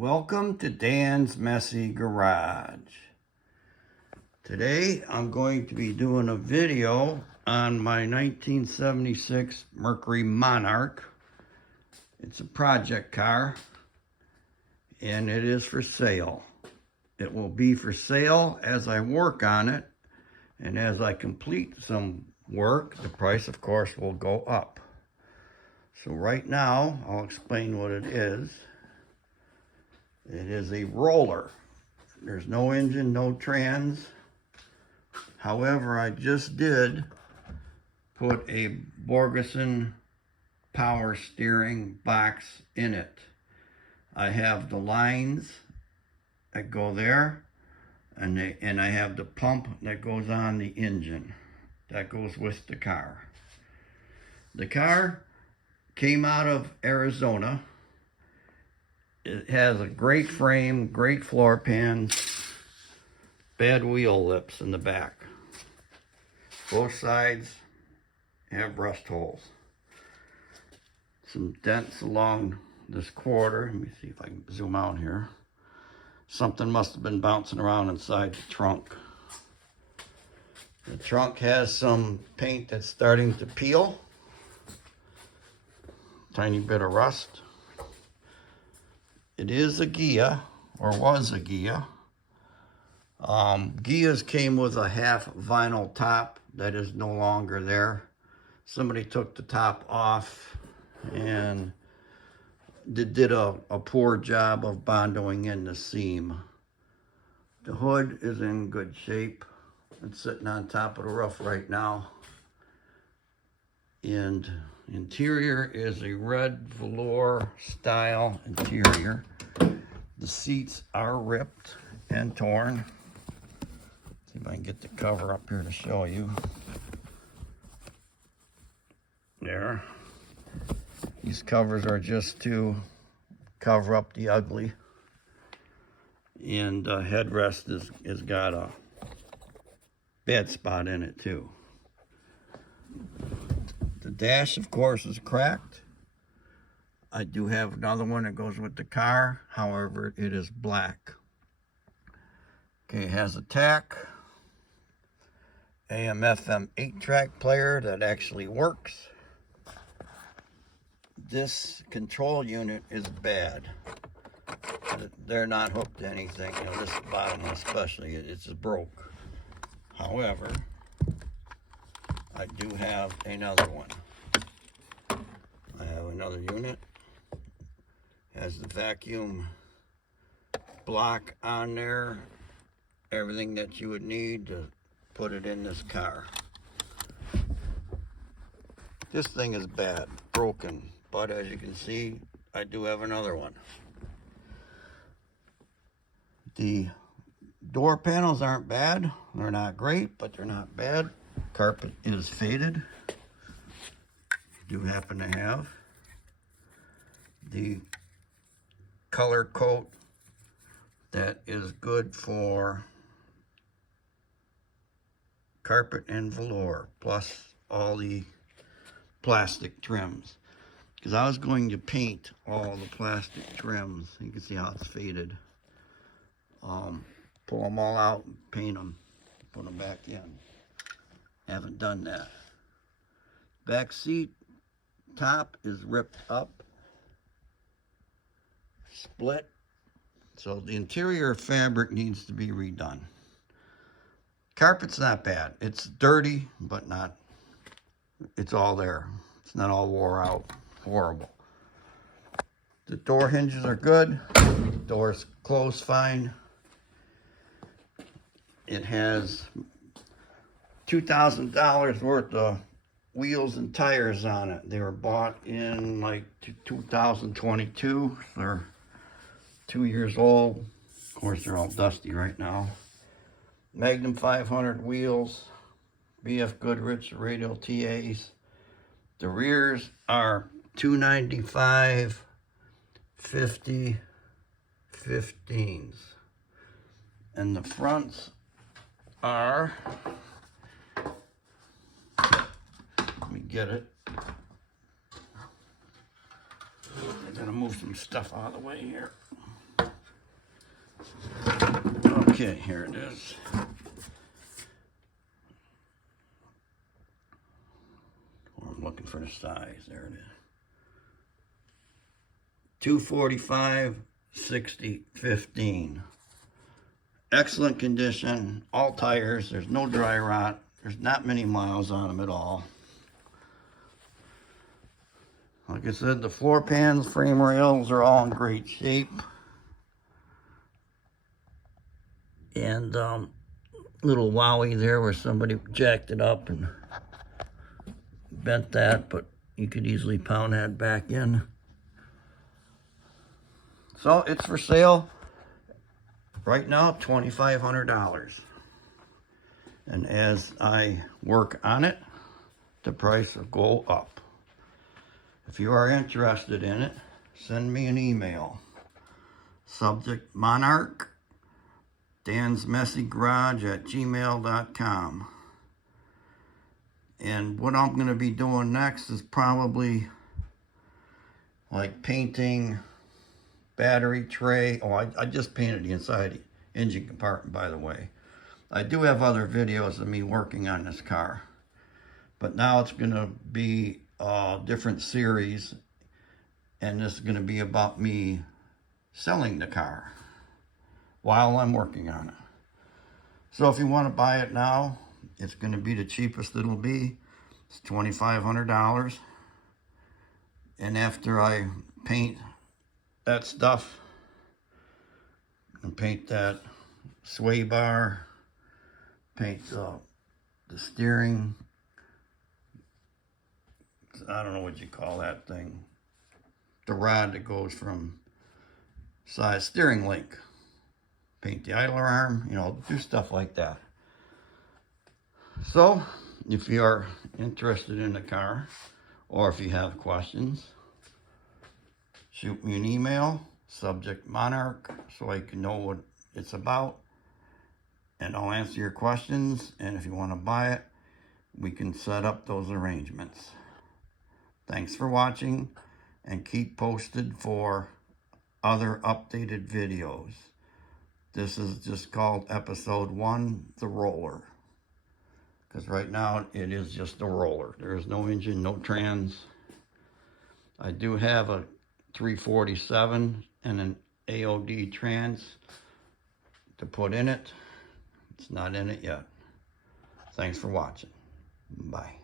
Welcome to Dan's Messy Garage. Today I'm going to be doing a video on my 1976 Mercury Monarch. It's a project car and it is for sale. It will be for sale as I work on it, and as I complete some work, the price of course will go up. So right now I'll explain what it is. It is a roller. There's no engine, no trans. However, I just did put a Borgeson power steering box in it. I have the lines that go there, and I have the pump that goes on the engine. That goes with the car. The car came out of Arizona. It has a great frame, great floor pans, bad wheel lips in the back. Both sides have rust holes. Some dents along this quarter. Let me see if I can zoom out here. Something must have been bouncing around inside the trunk. The trunk has some paint that's starting to peel. Tiny bit of rust. It is a Ghia, or was a Ghia. Ghias came with a half vinyl top that is no longer there. Somebody took the top off and did a poor job of bondoing in the seam. The hood is in good shape. It's sitting on top of the roof right now. And interior is a red velour style interior. The seats are ripped and torn. See if I can get the cover up here to show you. There. These covers are just to cover up the ugly. And the headrest is got a bad spot in it too. The dash, of course, is cracked. I do have another one that goes with the car. However, it is black. Okay, it has a tack. AM/FM 8-track player that actually works. This control unit is bad. They're not hooked to anything. You know, this bottom one especially, it's broke. However, I do have another one. I have another unit. Has the vacuum block on there. Everything that you would need to put it in this car. This thing is bad, broken, but as you can see, I do have another one. The door panels aren't bad. They're not great, but they're not bad. Carpet is faded. I do happen to have the color coat that is good for carpet and velour, plus all the plastic trims. Because I was going to paint all the plastic trims. You can see how it's faded. Pull them all out and paint them, put them back in. Haven't done that. Back seat top is ripped up, split. So the interior fabric needs to be redone. Carpet's not bad. It's dirty, but not, it's all there. It's not all wore out. Horrible. The door hinges are good. Doors close fine. It has $2,000 worth of wheels and tires on it. They were bought in like 2022. They're 2 years old. Of course, they're all dusty right now. Magnum 500 wheels, BF Goodrich radial TAs. The rears are 295 50 15s. And the fronts are, let me get it. I gotta move some stuff out of the way here. Okay, here it is. I'm looking for the size. There it is. 245, 60, 15. Excellent condition, all tires. There's no dry rot. There's not many miles on them at all. Like I said, the floor pans, frame rails are all in great shape. And little wowie there where somebody jacked it up and bent that, but you could easily pound that back in. So it's for sale right now, $2,500. And as I work on it, the price will go up. If you are interested in it, send me an email. Subject Monarch, dansmessygarage@gmail.com. And what I'm going to be doing next is probably like painting battery tray. Oh, I just painted the inside engine compartment, by the way. I do have other videos of me working on this car, but now it's going to be a different series, and this is going to be about me selling the car while I'm working on it. So if you want to buy it now, it's going to be the cheapest it'll be. It's $2,500. And after I paint that stuff and paint that sway bar, paint the steering, I don't know what you call that thing, the rod that goes from side steering link, paint the idler arm, you know, do stuff like that. So if you are interested in the car, or if you have questions, shoot me an email, subject Monarch, so I can know what it's about, and I'll answer your questions. And if you want to buy it, we can set up those arrangements. Thanks for watching, and keep posted for other updated videos. This is just called episode 1, the roller. Because right now it is just a roller. There is no engine, no trans. I do have a 347 and an AOD trans to put in it. It's not in it yet. Thanks for watching. Bye.